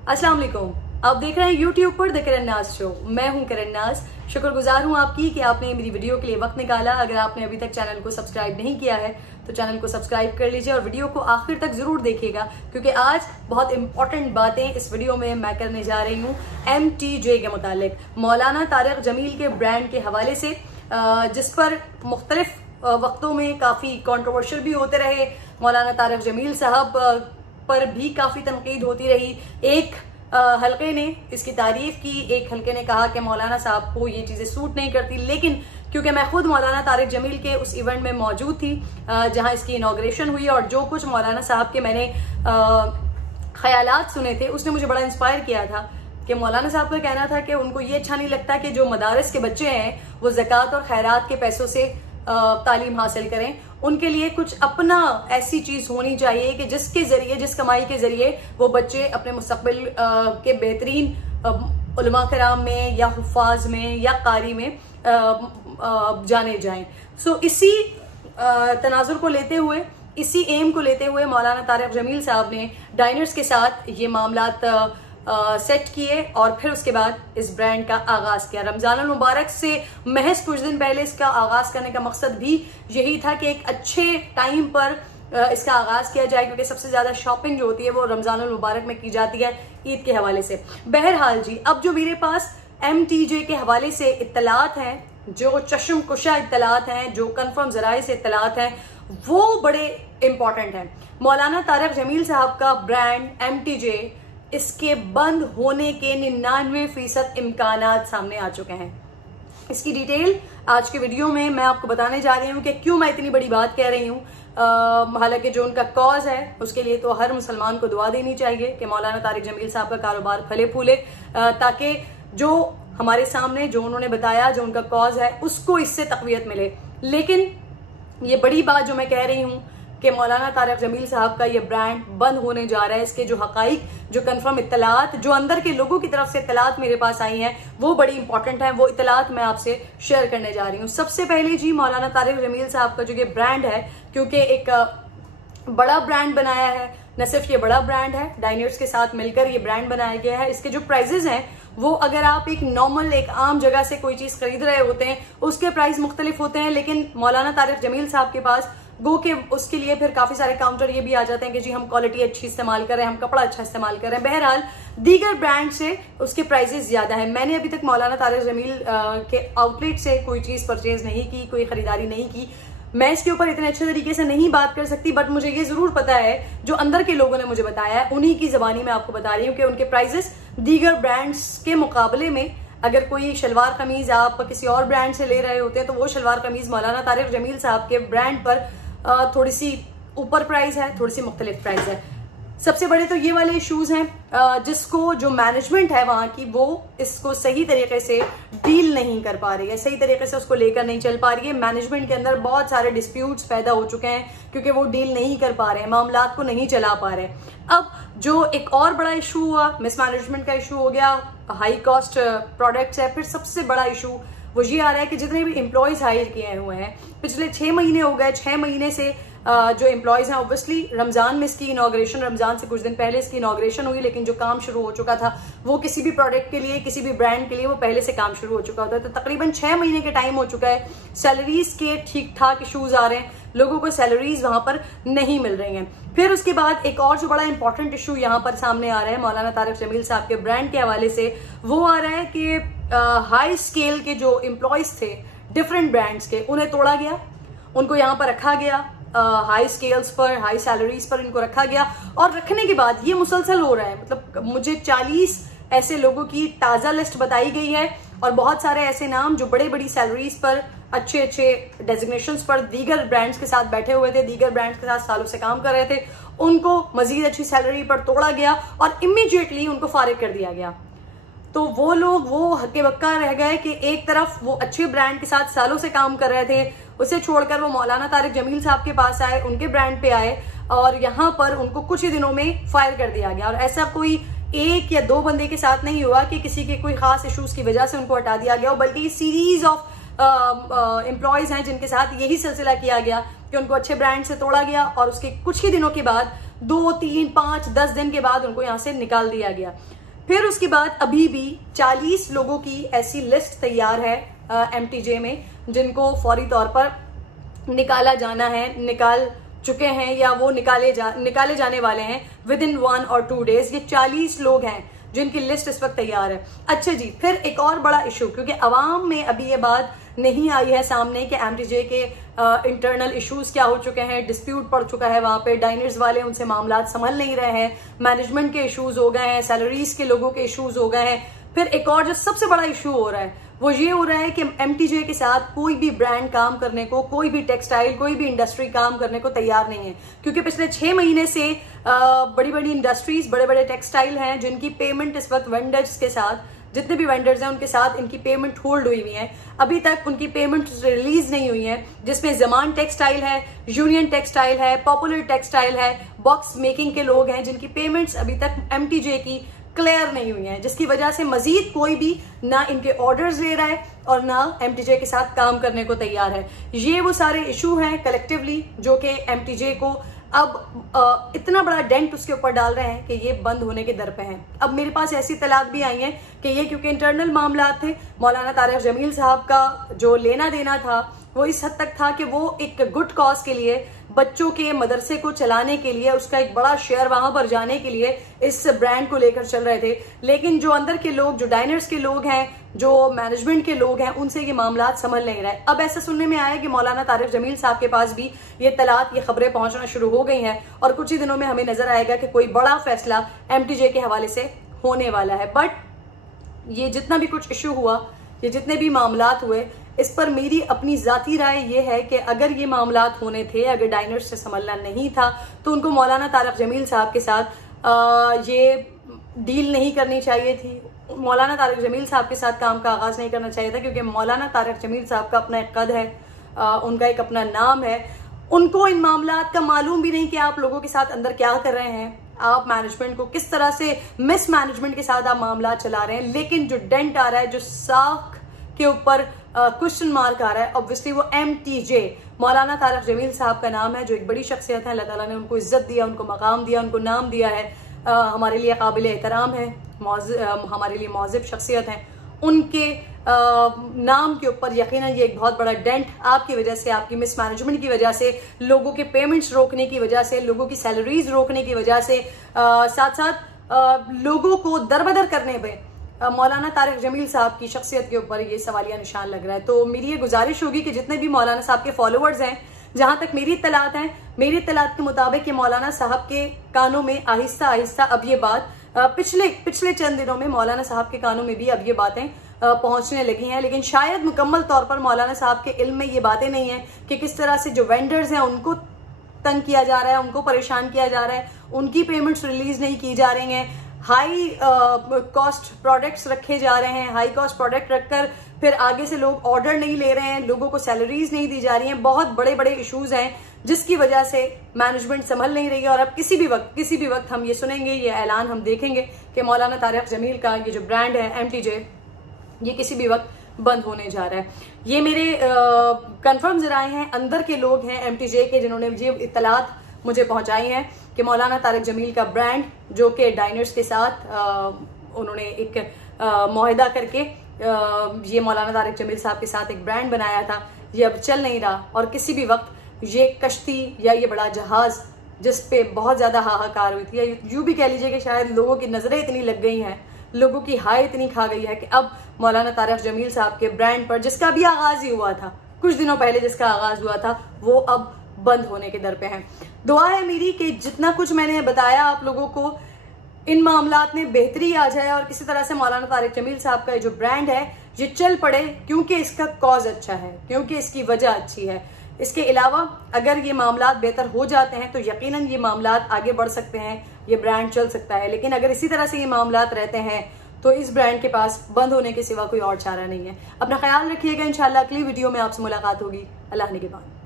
अस्सलाम वालेकुम। आप देख रहे हैं YouTube पर द किरण नाज शो। मैं हूं किरण नाज। शुक्रगुजार हूं आपकी कि आपने मेरी वीडियो के लिए वक्त निकाला। अगर आपने अभी तक चैनल को सब्सक्राइब नहीं किया है तो चैनल को सब्सक्राइब कर लीजिए और वीडियो को आखिर तक जरूर देखिएगा, क्योंकि आज बहुत इंपॉर्टेंट बातें इस वीडियो में मैं करने जा रही हूँ MTJ के मुतालिक, मौलाना तारिक जमील के ब्रांड के हवाले से, जिस पर मुख्तलिफ वक्तों में काफ़ी कंट्रोवर्शियल भी होते रहे। मौलाना तारिक जमील साहब पर भी काफ़ी तनकीद होती रही। एक हल्के ने इसकी तारीफ की, एक हल्के ने कहा कि मौलाना साहब को ये चीज़ें सूट नहीं करती। लेकिन क्योंकि मैं खुद मौलाना तारिक जमील के उस इवेंट में मौजूद थी जहां इसकी इनॉग्रेशन हुई, और जो कुछ मौलाना साहब के मैंने ख्यालात सुने थे उसने मुझे बड़ा इंस्पायर किया था कि मौलाना साहब का कहना था कि उनको ये अच्छा नहीं लगता कि जो मदारस के बच्चे हैं वो ज़कात और खैरात के पैसों से तालीम हासिल करें। उनके लिए कुछ अपना ऐसी चीज होनी चाहिए कि जिसके जरिए, जिस कमाई के जरिए वो बच्चे अपने मुस्तकबिल के बेहतरीन उलमा कराम में या हुफ़ाज में या कारी में जाने जाएं। सो इसी तनाजुर को लेते हुए, इसी एम को लेते हुए मौलाना तारिक जमील साहब ने डाइनर्स के साथ ये मामलात सेट किए और फिर उसके बाद इस ब्रांड का आगाज किया। रमजान मुबारक से महज कुछ दिन पहले इसका आगाज करने का मकसद भी यही था कि एक अच्छे टाइम पर इसका आगाज किया जाए, क्योंकि सबसे ज्यादा शॉपिंग जो होती है वो रमजान मुबारक में की जाती है ईद के हवाले से। बहरहाल जी, अब जो मेरे पास MTJ के हवाले से इत्तलात हैं, जो चश्म कुशा इत्तलात हैं, जो कन्फर्म जराए से इत्तलात हैं, वो बड़े इंपॉर्टेंट हैं। मौलाना तारिक जमील साहब का ब्रांड MTJ, इसके बंद होने के 99% इम्कानात सामने आ चुके हैं। इसकी डिटेल आज के वीडियो में मैं आपको बताने जा रही हूँ कि क्यों मैं इतनी बड़ी बात कह रही हूँ। हालांकि जो उनका कॉज है उसके लिए तो हर मुसलमान को दुआ देनी चाहिए कि मौलाना तारिक जमील साहब का कारोबार फले फूले, ताकि जो हमारे सामने जो उन्होंने बताया, जो उनका कॉज है, उसको इससे तक़वियत मिले। लेकिन ये बड़ी बात जो मैं कह रही हूँ कि मौलाना तारिक जमील साहब का ये ब्रांड बंद होने जा रहा है, इसके जो हकाइक, जो कन्फर्म इत्तलात, जो अंदर के लोगों की तरफ से इत्तलात मेरे पास आई हैं, वो बड़ी इंपॉर्टेंट है। वो इत्तलात मैं आपसे शेयर करने जा रही हूँ। सबसे पहले जी, मौलाना तारिक जमील साहब का जो ये ब्रांड है, क्योंकि एक बड़ा ब्रांड बनाया है, न सिर्फ ये बड़ा ब्रांड है, डाइनर्स के साथ मिलकर ये ब्रांड बनाया गया है। इसके जो प्राइजेस हैं वो, अगर आप एक नॉर्मल, एक आम जगह से कोई चीज खरीद रहे होते हैं उसके प्राइस मुख्तलिफ होते हैं, लेकिन मौलाना तारिक जमील साहब के पास गो के उसके लिए फिर काफी सारे काउंटर ये भी आ जाते हैं कि जी हम क्वालिटी अच्छी इस्तेमाल कर रहे हैं, हम कपड़ा अच्छा इस्तेमाल कर रहे हैं। बहरहाल दीगर ब्रांड से उसके प्राइसेस ज्यादा है। मैंने अभी तक मौलाना तारिक जमील के आउटलेट से कोई चीज परचेज नहीं की, कोई खरीदारी नहीं की। मैं इसके ऊपर इतने अच्छे तरीके से नहीं बात कर सकती, बट मुझे ये जरूर पता है, जो अंदर के लोगों ने मुझे बताया है उन्हीं की जबानी में आपको बता रही हूँ कि उनके प्राइसेस दीगर ब्रांड्स के मुकाबले में, अगर कोई शलवार कमीज आप किसी और ब्रांड से ले रहे होते हैं तो वो शलवार कमीज मौलाना तारिक जमील साहब के ब्रांड पर थोड़ी सी ऊपर प्राइस है, थोड़ी सी मुख्तलिफ प्राइस है। सबसे बड़े तो ये वाले इश्यूज हैं जिसको जो मैनेजमेंट है वहां की, वो इसको सही तरीके से डील नहीं कर पा रही है, सही तरीके से उसको लेकर नहीं चल पा रही है। मैनेजमेंट के अंदर बहुत सारे डिस्प्यूट्स पैदा हो चुके हैं क्योंकि वो डील नहीं कर पा रहे हैं, मामलात को नहीं चला पा रहे। अब जो एक और बड़ा इशू हुआ, मिसमैनेजमेंट का इशू हो गया, हाई कॉस्ट प्रोडक्ट्स है। फिर सबसे बड़ा इशू वो ये आ रहा है कि जितने भी एम्प्लॉयज हायर किए हुए हैं, पिछले 6 महीने हो गए, 6 महीने से जो एम्प्लॉयज हैं, ऑब्वियसली रमजान में इसकी इनॉग्रेशन, रमजान से कुछ दिन पहले इसकी इनॉग्रेशन हुई, लेकिन जो काम शुरू हो चुका था वो किसी भी प्रोडक्ट के लिए, किसी भी ब्रांड के लिए वो पहले से काम शुरू हो चुका होता है। तो तकरीबन 6 महीने के टाइम हो चुका है, सैलरीज के ठीक ठाक इशूज आ रहे हैं, लोगों को सैलरीज वहां पर नहीं मिल रही हैं। फिर उसके बाद एक और जो बड़ा इंपॉर्टेंट इशू यहाँ पर सामने आ रहा है मौलाना तारिक जमील साहब के ब्रांड के हवाले से, वो आ रहा है कि हाई स्केल के जो एम्प्लॉयज थे डिफरेंट ब्रांड्स के, उन्हें तोड़ा गया, उनको यहाँ पर रखा गया, हाई स्केल्स पर, हाई सैलरीज पर इनको रखा गया। और रखने के बाद ये मुसलसल हो रहा है, मतलब मुझे 40 ऐसे लोगों की ताजा लिस्ट बताई गई है, और बहुत सारे ऐसे नाम जो बड़े बड़ी सैलरीज पर, अच्छे अच्छे डेजिग्नेशंस पर दीगर ब्रांड्स के साथ बैठे हुए थे, दीगर ब्रांड्स के साथ सालों से काम कर रहे थे, उनको मजीद अच्छी सैलरी पर तोड़ा गया और इमीडिएटली उनको फारिग कर दिया गया। तो वो लोग वो हक्के बक्का रह गए कि एक तरफ वो अच्छे ब्रांड के साथ सालों से काम कर रहे थे, उसे छोड़कर वो मौलाना तारिक जमील साहब के पास आए, उनके ब्रांड पे आए, और यहाँ पर उनको कुछ ही दिनों में फायर कर दिया गया। और ऐसा कोई 1 या 2 बंदे के साथ नहीं हुआ कि किसी के कोई खास इश्यूज की वजह से उनको हटा दिया गया, बल्कि सीरीज ऑफ एम्प्लॉयज हैं जिनके साथ यही सिलसिला किया गया कि उनको अच्छे ब्रांड से तोड़ा गया और उसके कुछ ही दिनों के बाद 2, 3, 5, 10 दिन के बाद उनको यहाँ से निकाल दिया गया। फिर उसके बाद अभी भी 40 लोगों की ऐसी लिस्ट तैयार है MTJ में, जिनको फौरी तौर पर निकाला जाना है, निकाल चुके हैं या वो निकाले जाने वाले हैं विद इन 1 और 2 डेज। ये 40 लोग हैं जिनकी लिस्ट इस वक्त तैयार है। अच्छा जी, फिर एक और बड़ा इशू, क्योंकि अवाम में अभी ये बात नहीं आई है सामने कि MTJ के इंटरनल इश्यूज क्या हो चुके हैं, डिस्प्यूट पड़ चुका है वहां पे, डाइनर्स वाले उनसे मामलात संभल नहीं रहे हैं, मैनेजमेंट के इश्यूज हो गए हैं, सैलरीज के लोगों के इश्यूज हो गए हैं। फिर एक और जो सबसे बड़ा इशू हो रहा है वो ये हो रहा है कि MTJ के साथ कोई भी ब्रांड काम करने को, कोई भी टेक्सटाइल, कोई भी इंडस्ट्री काम करने को तैयार नहीं है, क्योंकि पिछले 6 महीने से बड़ी बड़ी इंडस्ट्रीज, बड़े बड़े टेक्सटाइल हैं जिनकी पेमेंट इस वक्त वेंडर्स के साथ, जितने भी वेंडर्स हैं उनके साथ इनकी पेमेंट होल्ड हुई हुई है। अभी तक उनकी पेमेंट रिलीज नहीं हुई है, जिसमें जमान टेक्सटाइल है, यूनियन टेक्सटाइल है, पॉपुलर टेक्सटाइल है, बॉक्स मेकिंग के लोग हैं जिनकी पेमेंट्स अभी तक MTJ की क्लियर नहीं हुई है, जिसकी वजह से मजीद कोई भी ना इनके ऑर्डर्स ले रहा है और ना MTJ के साथ काम करने को तैयार है। ये वो सारे इशू हैं कलेक्टिवली जो कि MTJ को अब इतना बड़ा डेंट उसके ऊपर डाल रहे हैं कि ये बंद होने के दर पे हैं। अब मेरे पास ऐसी तलाक भी आई है कि ये क्योंकि इंटरनल मामला थे, मौलाना तारिक जमील साहब का जो लेना देना था वो इस हद तक था कि वो एक गुड कॉज के लिए, बच्चों के मदरसे को चलाने के लिए, उसका एक बड़ा शेयर वहां पर जाने के लिए इस ब्रांड को लेकर चल रहे थे। लेकिन जो अंदर के लोग, जो डाइनर्स के लोग हैं, जो मैनेजमेंट के लोग हैं, उनसे ये मामला संभल नहीं रहे। अब ऐसा सुनने में आया कि मौलाना तारिक जमील साहब के पास भी ये तलाक, ये खबरें पहुंचना शुरू हो गई हैं और कुछ ही दिनों में हमें नजर आएगा कि कोई बड़ा फैसला MTJ के हवाले से होने वाला है। बट ये जितना भी कुछ इश्यू हुआ, ये जितने भी मामलात हुए, इस पर मेरी अपनी जाती राय ये है कि अगर ये मामलात होने थे, अगर डाइनर्स से संभलना नहीं था, तो उनको मौलाना तारिक जमील साहब के साथ ये डील नहीं करनी चाहिए थी, मौलाना तारिक जमील साहब के साथ काम का आगाज नहीं करना चाहिए था, क्योंकि मौलाना तारिक जमील साहब का अपना एक कद है, उनका एक अपना नाम है। उनको इन मामलात का मालूम भी नहीं कि आप लोगों के साथ अंदर क्या कर रहे हैं, आप मैनेजमेंट को किस तरह से मिस मैनेजमेंट के साथ आप मामला चला रहे हैं। लेकिन जो डेंट आ रहा है, जो साख के ऊपर क्वेश्चन मार्क आ रहा है, ऑब्वियसली वो MTJ, मौलाना तारिक जमील साहब का नाम है, जो एक बड़ी शख्सियत है। अल्लाह ताला ने उनको इज्जत दिया, उनको मकाम दिया, उनको नाम दिया है, हमारे लिए काबिल एहतराम है, हमारे लिए मौजिब शख्सियत है। उनके नाम के ऊपर यकीनन ये एक बहुत बड़ा डेंट आपकी वजह से, आपकी मिसमैनेजमेंट की वजह से, लोगों के पेमेंट्स रोकने की वजह से, लोगों की सैलरीज रोकने की वजह से, साथ साथ लोगों को दरबदर करने पे मौलाना तारिक जमील साहब की शख्सियत के ऊपर ये सवालिया निशान लग रहा है। तो मेरी ये गुजारिश होगी कि जितने भी मौलाना साहब के फॉलोअर्स हैं, जहां तक मेरी इत्तलात हैं, मेरी इत्तलात के मुताबिक ये मौलाना साहब के कानों में आहिस्ता आहिस्ता अब ये बात पिछले चंद दिनों में मौलाना साहब के कानों में भी अब ये बातें पहुंचने लगी हैं। लेकिन शायद मुकम्मल तौर पर मौलाना साहब के इल्म में ये बातें नहीं है कि किस तरह से जो वेंडर्स हैं उनको तंग किया जा रहा है, उनको परेशान किया जा रहा है, उनकी पेमेंट्स रिलीज नहीं की जा रही हैं, हाई कॉस्ट प्रोडक्ट्स रखे जा रहे हैं, हाई कॉस्ट प्रोडक्ट रखकर फिर आगे से लोग ऑर्डर नहीं ले रहे हैं, लोगों को सैलरीज नहीं दी जा रही हैं। बहुत बड़े बड़े इश्यूज हैं जिसकी वजह से मैनेजमेंट संभल नहीं रही है। और अब किसी भी वक्त हम ये सुनेंगे, ये ऐलान हम देखेंगे कि मौलाना तारिक जमील का ये जो ब्रांड है MTJ, ये किसी भी वक्त बंद होने जा रहा है। ये मेरे कंफर्म जराए हैं, अंदर के लोग हैं MTJ के, जिन्होंने ये इत्तलात मुझे पहुंचाई हैं कि मौलाना तारिक जमील का ब्रांड, जो कि डाइनर्स के साथ उन्होंने एक मुआहदा करके ये मौलाना तारिक जमील साहब के साथ एक ब्रांड बनाया था, ये अब चल नहीं रहा। और किसी भी वक्त ये कश्ती या ये बड़ा जहाज जिस पे बहुत ज्यादा हाहाकार हुई थी, या यूं भी कह लीजिए कि शायद लोगों की नजरें इतनी लग गई हैं, लोगों की हाय इतनी खा गई है कि अब मौलाना तारिक जमील साहब के ब्रांड पर, जिसका भी आगाज ही हुआ था कुछ दिनों पहले, जिसका आगाज हुआ था, वो अब बंद होने के दर पे हैं। दुआ है मेरी कि जितना कुछ मैंने बताया आप लोगों को, इन मामलात में बेहतरी आ जाए और किसी तरह से मौलाना तारिक जमील साहब का जो ब्रांड है ये चल पड़े, क्योंकि इसका कॉज अच्छा है, क्योंकि इसकी वजह अच्छी है। इसके अलावा अगर ये मामलात बेहतर हो जाते हैं तो यकीनन ये मामलात आगे बढ़ सकते हैं, ये ब्रांड चल सकता है। लेकिन अगर इसी तरह से ये मामलात रहते हैं तो इस ब्रांड के पास बंद होने के सिवा कोई और चारा नहीं है। अपना ख्याल रखिएगा, इंशाल्लाह अगली वीडियो में आपसे मुलाकात होगी। अल्लाह निगहबान।